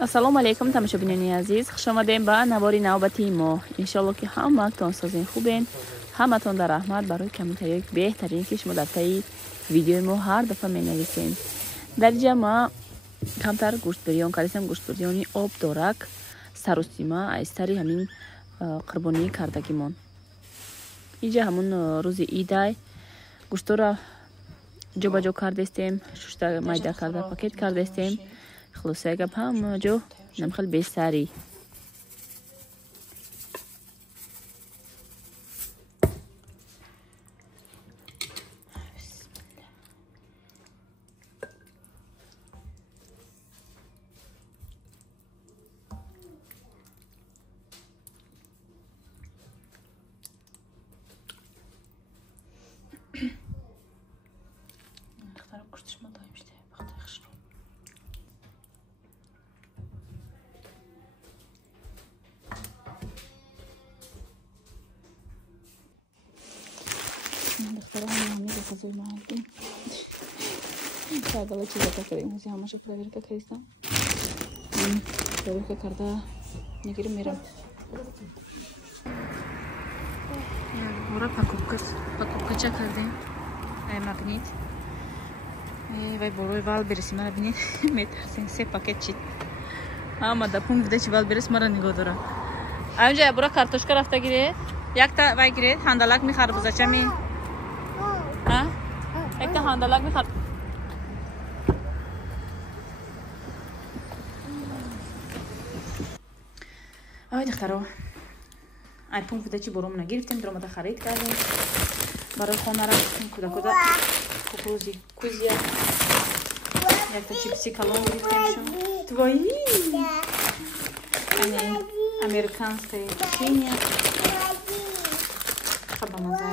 ассалому алайкум тамошобинони азиз, хуш омадем ба навори навбати мо. Иншалло ки ҳаматон созен хубен. Ҳаматон дар раҳмат барои комментарияи беҳтарин ки шумо дар таи видеои мо ҳар дафъа менависем. дар ҷа ма камтар гӯшт бирён кардем, гӯшт бирёни обдорак сарусима аз сари ҳамин қурбонии кардагимон. инҷа ҳамун рӯзи идай гӯштора ҷобаҷо кардестем, шушта майда карда пакет кардестем. خلاصه گپ هم جو نمیخواد بسری غذای معدن شاید چیزا کردیم مثلا همش проверка کردم проверка کرده نگیرم میرم ورا покупка چه کردیم ای ماگنیت وای بروی وال برسیم مرا ببینید میترسین سه پاکت چی اما دا پونگ ده چی وال برس مرا نگاه داره اونجا برا کارتوشکا رفته گیره یک تا وای گیره هندلک می خربوزه چه می یک تا هندلک میخواد آی دخترها ای پونک بوده چی بروم نگرفتیم درآمده خرید کردیم برای خانه رفتیم کدا کوزیا یک تا چیپسی کلون گرفتیم شو توایی این امریکانسکای печенье خب مزه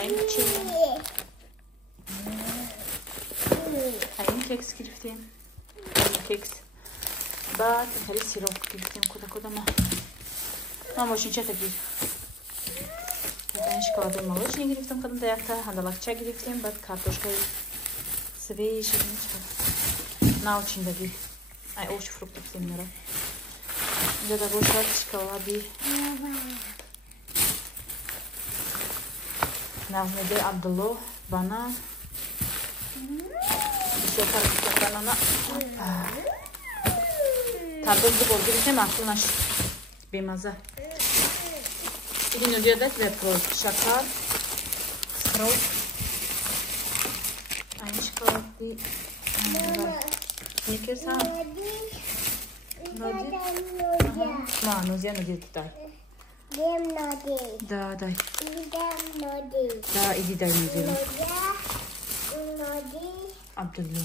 این печенье این کیکس گرفتیم کیکس بعد خیلی سیروپ گرفتیم کدا ما ماشین چه گیر این شکلات молочный گرفتیم خودم تا یک تا هندلکچه گرفتیم بعد کارتوشکای свежий на очень добре ай очень фрукты всем мира я добавила шоколады навмеде Абдулло банан все банана картофель до боргирите махсунаш бемаза идин уёдат лепрос шакар срок ай шоколады никеса ноди ма нозия ноди дай да дай да иди дай ноди Абдулло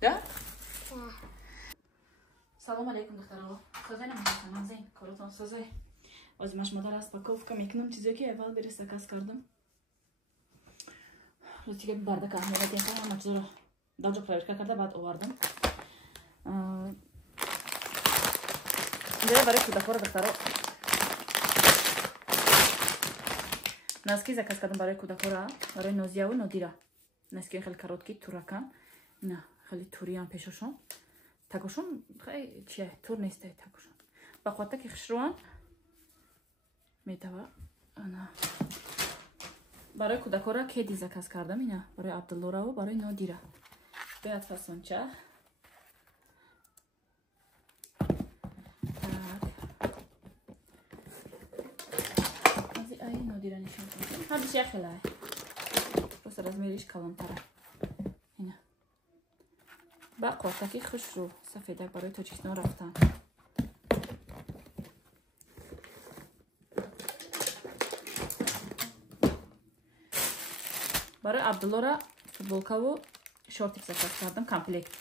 да салом алейкум духтаро созай намазин коротон созай озимаш модар распаковка мекунам чизе ки аввал бери заказ кардам рӯзига барда каҳмода ҳама чизро дар ҷо проверка карда баъд овардам инҷа барои кӯдакҳоро духтаро носки заказ кардам барои кӯдакҳоро барои нозияву нодира носки хеле коротки туракан ина хеле туриян пешошон такошон хай чия тур нестай такошон ба хӯатаки хушрӯан метава ана барои кӯдакҳоро кеди заказ кардам ина барои Абдуллораву барои нодира бояд фасонча ай нодира нишон ҳардуш як хелай просто размериш калонтара ина ба қотаки хушрӯ сафедак барои тоҷикистон рафтан барои Абдуллора футболкаву шортик заказ кардам комплект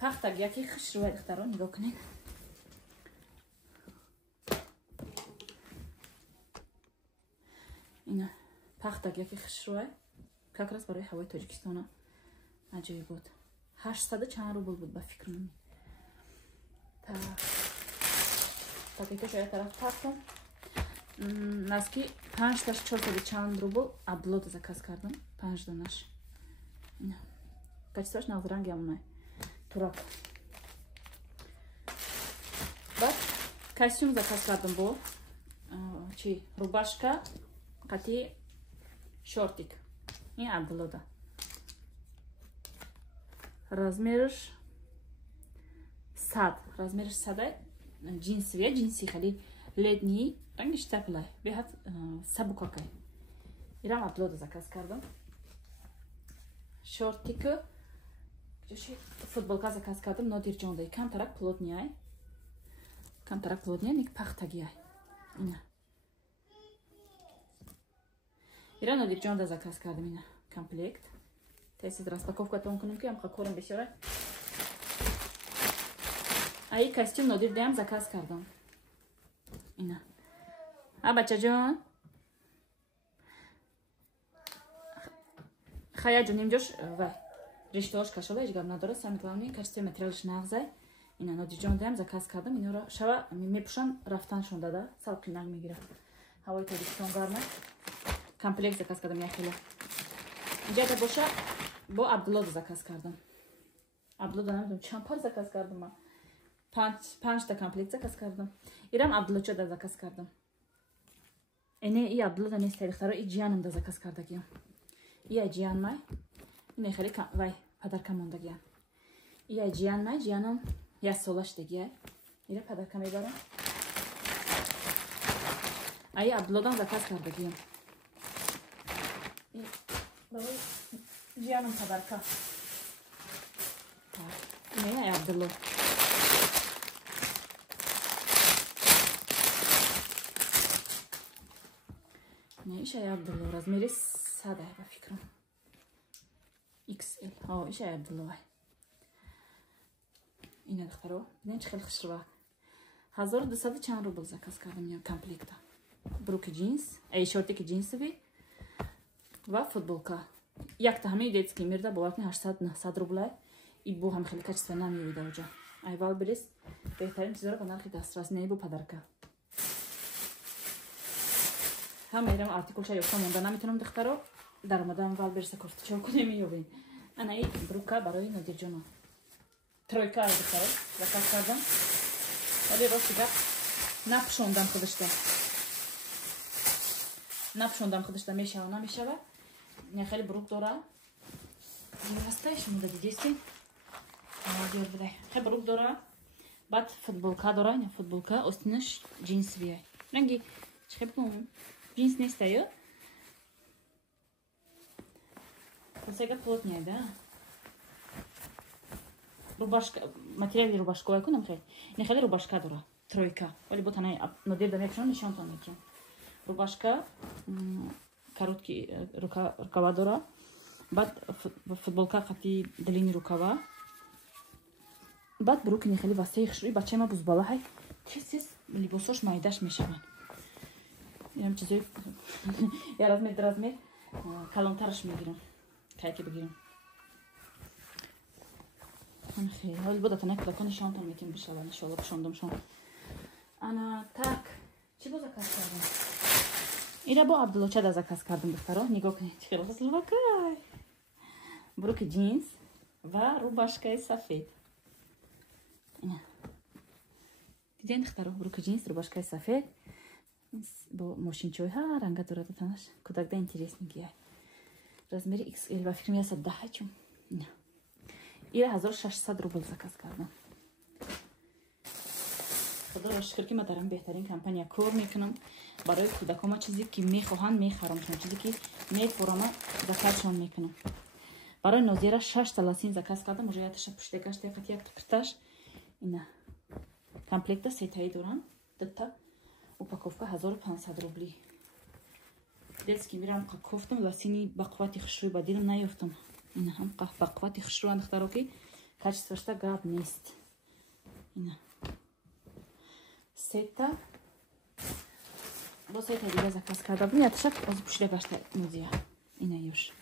пахтак яки хушрӯ духтаро нигоҳ кунед ина пахтак яки хушрӯ как раз барои ҳавои тоҷикистона аҷоиб буд 800 чанд рубл буд ба фикр мани пакета шояд тараф тартам носки 5 та 4 чанд рубл Абдулло заказ кардам 5 донаш качествош навзранги амунай турак. Баъд костюм заказ кардам бо чи рубашка қати шортик. Ин Абдуллода. Размериш 100. Размериш 100. Джинсовия, джинси хали летний, рангиш теплый. Бехат сабукакай. Ирам Абдуллода заказ кардам. Шортик, футболка заказ кардам, Нодирҷонда. Камтарак плотняй. Камтарак плотняй, ник пахтагияй. Ина. Ирам Нодирҷонда заказ кардам ина комплект. Тесид распаковкатон кунем ки амқа корам бисёра. Аи костюм Нодирдаам заказ кардам. Ина. Бачаҷон. Хаяҷон имҷош вай. Риштаош кашода ҳеҷ гап надорад. Сами главни качествои материалиш нағзай. Ина Нодирҷондаам заказ кардам. Инора шава мепушан рафтаншон дада. Сал қинақ мегирад. Ҳавои тобистон гарма. Комплект заказ кардам яхела. Инҷа боша бо Абдуллода заказ кардам. Абдуллода намедонам чанд пар заказ кардам ман. 5 та комплект заказ кардам. Ирам Абдуллочада заказ кардам. Эне и Абдуллода нест тарихтаро и ҷиянамда заказ кардагиям. Ия ҷиян май. Ине хеле вай падарка мондагиям. Ия ҷиян май, ҷиянам 1 солаштагия. Ира падарка мебарам. Аи Абдуллодам заказ кардагиям. Барои ҷиянам падарка. Ине ай Абдулло. Не, иша ай Абдулло. Размери 100 ба фикрам. XL. Ҳо, иша ай Абдулло. Ина духтаро. Бинен чӣ хел хушрува. 1200 чанд рубл заказ кардам ин комплекта. Бруки джинс, шортики джинсови ва футболка. Якта ҳамаи детски мирда боваркни 800-900 рублай. И бо ҳам хеле качествено намеёида уҷа. Ай Валберес беҳтарин чизоро ба нархи дастрас не бо падарка. Ҳама ирам артикулша ёфта монда наметавонам духтаро. Дар омадам Валбереса кофтачоку намеёбем. Анаи брука барои Нодирҷоно. Тройка духтаро заказ кардам. Вале рости гап напушондам худашта. Напушондам худашта мешава намешава. Хеле брук дора. Растаеш мода дидеси. Диёр бидай. Хеле брук дора. Баъд футболка дора. Ин футболка остинаш джинсовия. Ранги чӣ бигӯм? Джинс нестаю? Сега плотняй, да? Рубашка, материали рубашковай кунам хеле. Не хеле рубашка дора. Тройка. Вали бо танаи Нодирда мепушонам нишонтон мекунам. Рубашка, короткий рукава дора. Баъд футболка қати длинни рукава. Баъд бруки не хеле васеи хушрӯи бачаи бузбала ҳай. Тез либосош майдаш мешаванд. Ирам чизои я размер калонтараш мегирам. Кайки бигирам. Хеле ҳол буда танай кӯдакон нишонтон мекунам бишава иншолло пушондамшон. Ана так чӣ бо заказ кардам? Ира бо Абдуллочада заказ кардам духтаро. Нигоҳ кунед чӣ хеле хусулвакай. Бруки джинс ва рубашкаи сафед. Ина. Диден духтаро бруки джинс, рубашкаи сафед. Бо мошинчои ҳа ранга дорад танаш. Кӯдакда интерес мегияд. Размери XL ва фикрам 110 чум. Ина. Ира 1600 рубл заказ кардам. Худоро шукр ки ман дар ин беҳтарин компания кор мекунам. Барои кӯдакома чизе ки мехоҳанд мехаромшон, чизе ки мепурама заказшон мекунам. Барои Нозира 6 та лосин заказ кардам. Уже яташа пуштекаш теқат як кирташ. Ина. Комплекта сетаи дорам. Дата упаковка 1500 рубли. Детски мирам кофтам лосини ба қуввати хушрӯй ба дилам наёфтам. Ина ҳам ба қуввати хушрӯ андохтаро ки качествошта гап нест. Ина. Сета. Бо сета дига заказ кардам. Яташа ози пушида гашта музия. Ина ёш.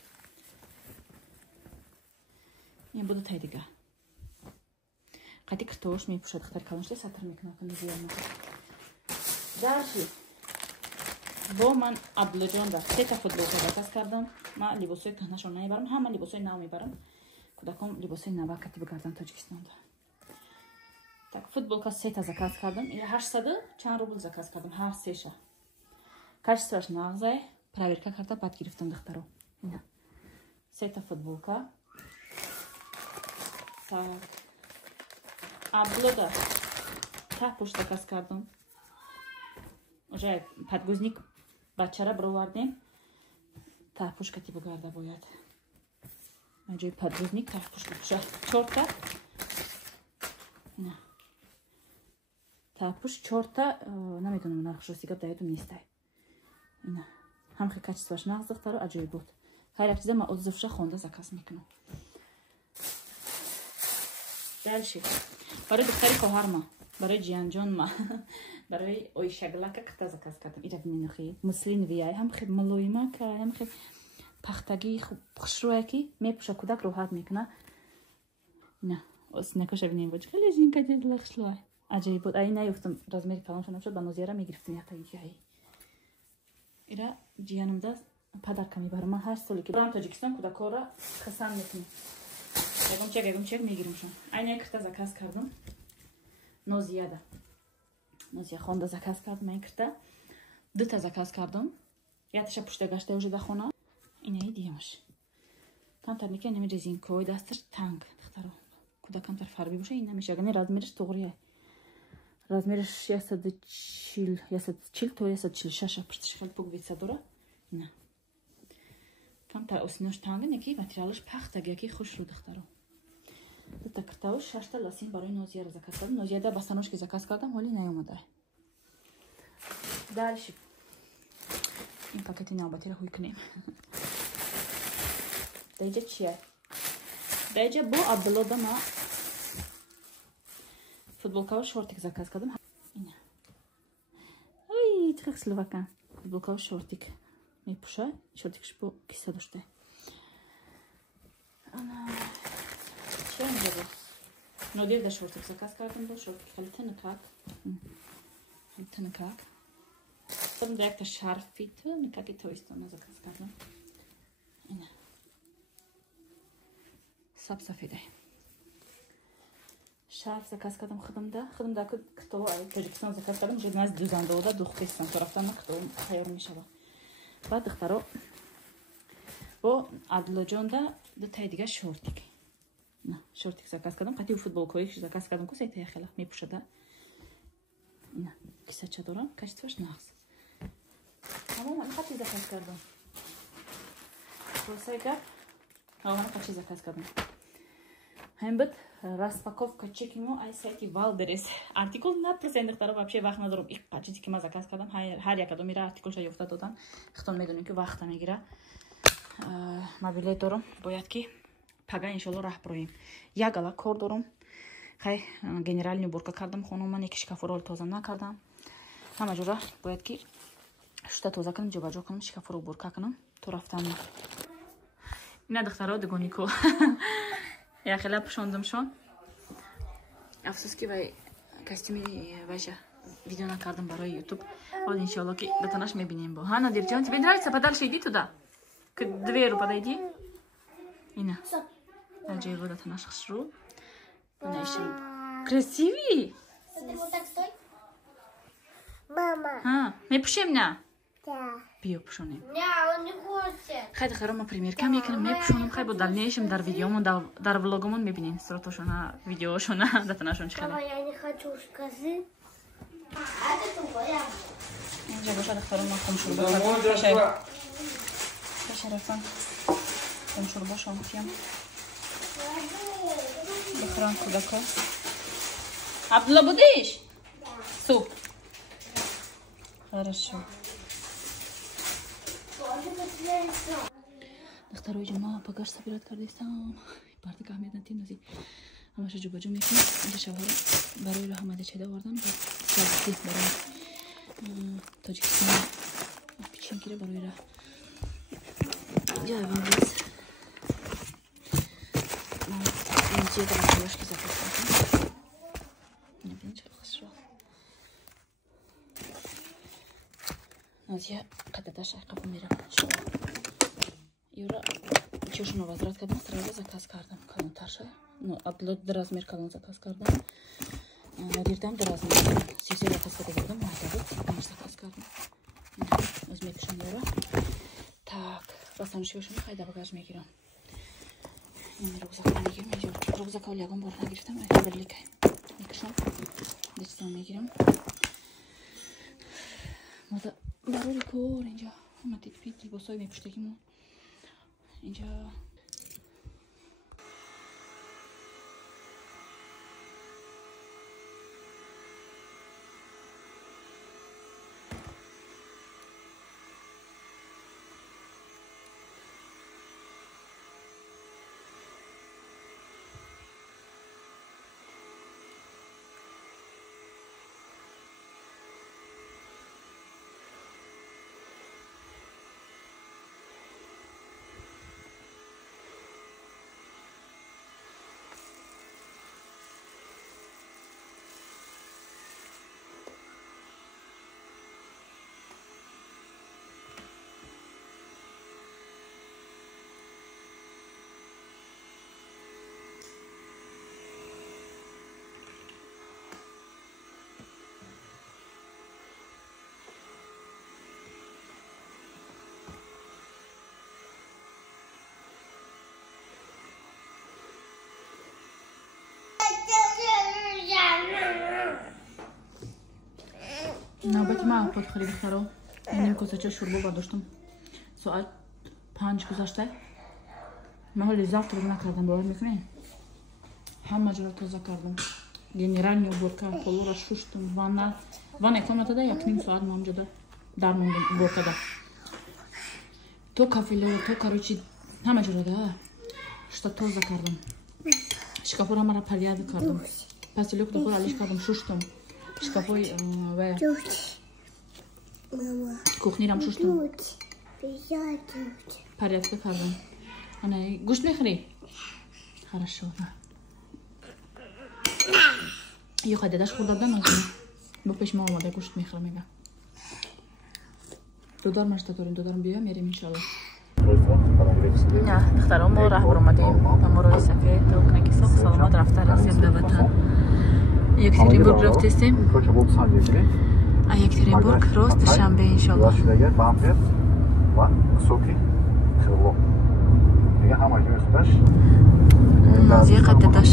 Ин буду тай дига. Қати киртош мепушад хатар калоншта сатр мекунам музия. Дальше. Бо ман Абдуллоҷон дар сета футболка заказ кардам. Ман либосои каҳнашон намебарам. Ҳама либосои нав мебарам. кудаком либосои навак катиби гардан Тоҷикистонда. Так, футболка 3 та заказ кардам. Ира 800 чанд рубл заказ кардам. Ҳар сеша. Качествоаш нағзай. Проверка карда баъд гирифтам духтаро. Ина. 3 та футболка. Так. Аблода. Тахпуш заказ кардам. Уже подгузник бачара бировардем. Тахпуш катиби гарда бояд. Аҷои подгузник тахпуш катиша. 4 та. Ина. Тахпуш 4 та, намедонам нархшро сига даёдум нестай. Ина. Ҳамхи качествоаш нағз духтаро аҷоиб буд. Ҳар як чиза ма отзывша хонда заказ мекунам. Дальше. Барои духтари хоҳарма, барои ҷиянҷонма, барои ойшаглака қита заказ кардам. Ира бинин хи муслин вияй ҳамхи малоимака, ҳамхи пахтаги хушрӯяки мепуша кӯдак роҳат мекуна. Ина. Оснакоша бинин боч. Хеле жинка ҷадлахшлай. Аҷоиб буд. Ай наёфтам размери калонша намшуд ба Нозира мегирифтам яктагига. Ира ҷиянамда падарка мебарам. Ман 8 соли ки барам Тоҷикистон кӯдакора хасан мекунам. Ягончек мегиримшон. Айна як кирта заказ кардам. Нозияда. Нозия хонда заказ кардам айн кирта. 2 та заказ кардам. Якташа пушта гашта уже да хона. Инаи диямаш. Камтар мекунам неми резинковой дасташ танк духтаро. Куда камтар фарби боша ин намеша. Агар размериш туғрия. Размериш 140 то 146 пуштиш хел пугвица дора. Ина. Камтар осинош танга неки материалаш пахтаг яки хушрӯ духтаро. 2 та киртаву 6 та лосин барои Нозияро заказ кардам. Нозияда бастаношки заказ кардам, ҳоли наёмада. Дальше. Ин пакети навбатиро ҳуй кунем. Даиҷа чия? Даиҷа бо Абдуллода ма футболкаву шортик заказ кардам. Ина. Ой, чих словакан. Футболкаву шортик мепуша. Шортикш бо киса дошта. Ана. Чия инҷа бо? Нодирда шортик заказ кардам бо шортик хеле тинакак. Хеле тинакак. Садам да якта шарфи тинакаки тоистона заказ кардам. Ина. Сабсафедай. Шарф заказ кардам хидимда. Хидимда китоба Тоҷикистон заказ кардам. Уже нази дузандода духтистан. То рафтам китоб тайёр мешава. Баъд духтаро бо Адлоҷонда 2 таи дига шортик. На, шортик заказ кардам. Қатиу футболкои заказ кардам. Ко сайтая хела мепушада. Ина, кисача дорам. Качествоаш нағз. Ама ман қати заказ кардам. Росай гап. Ман қачи заказ кардам. Ҳамин буд распаковка чекинго ай сайти Валдерес. Артикул напрсен духтаро вообще вақт надорам. Ик қачи ки ман заказ кардам. Ҳар якадом мира артикулша ёфта додан. Хитон медонем ки вақта мегира. Ма билет дорам. Бояд ки пага иншалло раҳ броим. Як ала кор дорам. Хай генерални уборка кардам хонуман. Яки шкафоро тоза накардам. Ҳама ҷора бояд ки шута тоза кунам, ҷобаҷо кунам, шкафоро уборка кунам. То рафтам. Ина духтаро дугонико. Я хела пушондамшон. Афсус ки вай костюми вайша видео накардам барои YouTube. Ҳол иншалло ки батанаш мебинем бо. Ҳа Надирҷон, тебе нравится? Подальше иди туда. К дверу подойди. Ина. Аҷоиб буд батанаш хушрӯ. Ина иши. Красивый? Вот так стой. Мама. Ха, мепушем на? Да. Биё пушонем. Не, он не хочет. Хай духарома примерка мекунам, мепушонам. Хай бо дальнейшем дар видеомон, дар влогомон мебинем суратошона, видеошона, датанашон чӣ Мама, хела. я не хочу, скажи. А ты тупая. Инҷа боша духарома хомшурбо кардам. Паша рафтам. Хомшурбо шомтиям. Бихӯрам кӯдако. Абдулла будиш? Да. Суп. Хорошо. Духтарои ҷума пагаш сабират кардестам. Барди аҳамият натим нази. Ҳамаша ҷубаҷӯ мекунем. Инҷа шавҳоро барои раҳмада чайда вардам. Сабзи барои Тоҷикистон. Печенкиро барои ра. Ҷой валис. Инҷа дарашки заказ кардам. Набин чаро хушро. Нозия қададаш айқаба мера. Юра чошуно вазрат кардам, сразу заказ кардам. калонтар шуд. Ну, размер калон заказ кардам. Дирдам размер. Сисе заказ кардам, майда заказ кардам. Оз мепишам бора. Так, басаншивашон хайда багаж мегирам. Ин рюкзак мегирам. Рюкзак олягам бор нагирифтам. Бирликай. Мекишам. Дистам мегирам. Мода барори кор инҷа. Ҳама типи либосҳои мепуштагимон. Инҷа навбати ман овқат хӯрӣ духтаро. Ним косача шӯрбо бардоштам. Соат 5 гузашта. Ман ҳоли завтрак накардам, бовар мекунед? Ҳама ҷоро тоза кардам. Генеральный уборка, полура шуштам, ванна комнатада 1-ним соат ман ҷода дар мондам уборкада. То кафело, то короче ҳама ҷоро да. Шта тоза кардам. Шкафҳоро ҳамаро паряд кардам. Пастилёк дохор алиш кардам, шуштам. Шкафҳои ва кухнирам шуштам. Порядка кардам. Ана гӯшт мехӯрӣ? Хорошо. Ёхай дадаш хӯрдада нозим. Бо пеш ма омада гӯшт мехӯрам мега. Додар машта дорем, додарам биёя мерем иншалло. Духтарон мо раҳбар омадем ба морои сафед то кунаки соҳ саломат рафта расем ба ватан. Екатеринбург рафтестем. А Екатеринбург рост душанбе иншалло. Назия қаддадаш.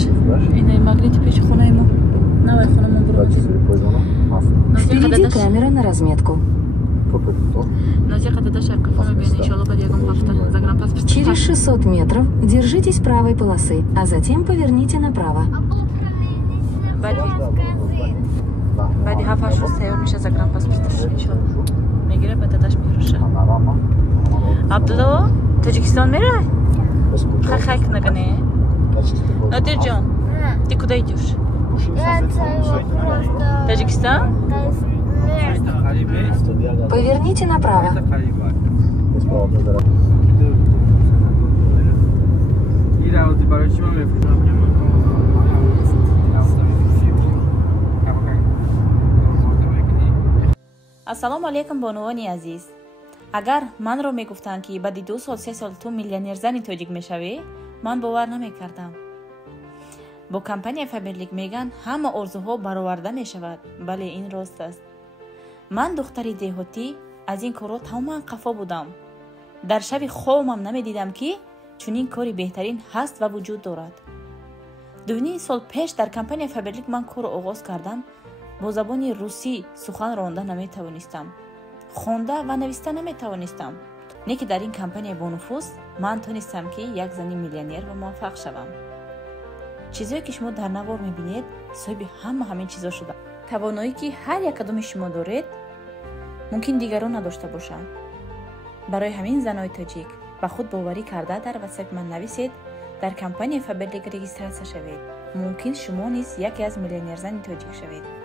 Ина магнити пеши хонаемо. Навай хонамон бурмадем. Впереди камера на разметку. Назия қаддадаш аркафона бен иншалло бад ягон ҳафта загранпаспорт. Через 600 метров держитесь правой полосы, а затем поверните направо. баъди 7-8 рӯз тайёр меша загранпаспорташ иншалло. мегира ба дадаш мефурӯша. Абдулло, Тоҷикистон меравай? Хай накане. Нодирҷон, ти куда идёш? Тоҷикистон? Поверните направо. ассалому алайкум бонувони азиз. агар манро мегуфтанд ки баъди 2 сол 3 сол ту миллионерзани тоҷик мешавӣ, ман бовар намекардам. бо компания Faberlic меган ҳама орзуҳо бароварда мешавад. бале, ин рост аст. ман духтари деҳотӣ аз ин корҳо тамоман қафо будам. дар шаби хобам намедидам ки чунин кори беҳтарин ҳаст ва вуҷуд дорад. 2 сол пеш дар компания Faberlic ман корро оғоз кардам. бо забони русӣ сухан ронда наметавонистам. хонда ва нависта наметавонистам. не ки дар ин компания бонуфус ман тонистам ки як зани миллионер ва муваффақ шавам. чизое ки шумо дар навор мебинед соҳиби ҳамин чизо шуда. тавоноие ки ҳар як кадоми шумо доред мумкин дигарон надошта бошанд. барои ҳамин занои тоҷик ба худ боварӣ карда дар ватсап ман нависед, дар компания Faberlic регистратсия шавед. мумкин шумо низ яке аз миллионерзани тоҷик шавед.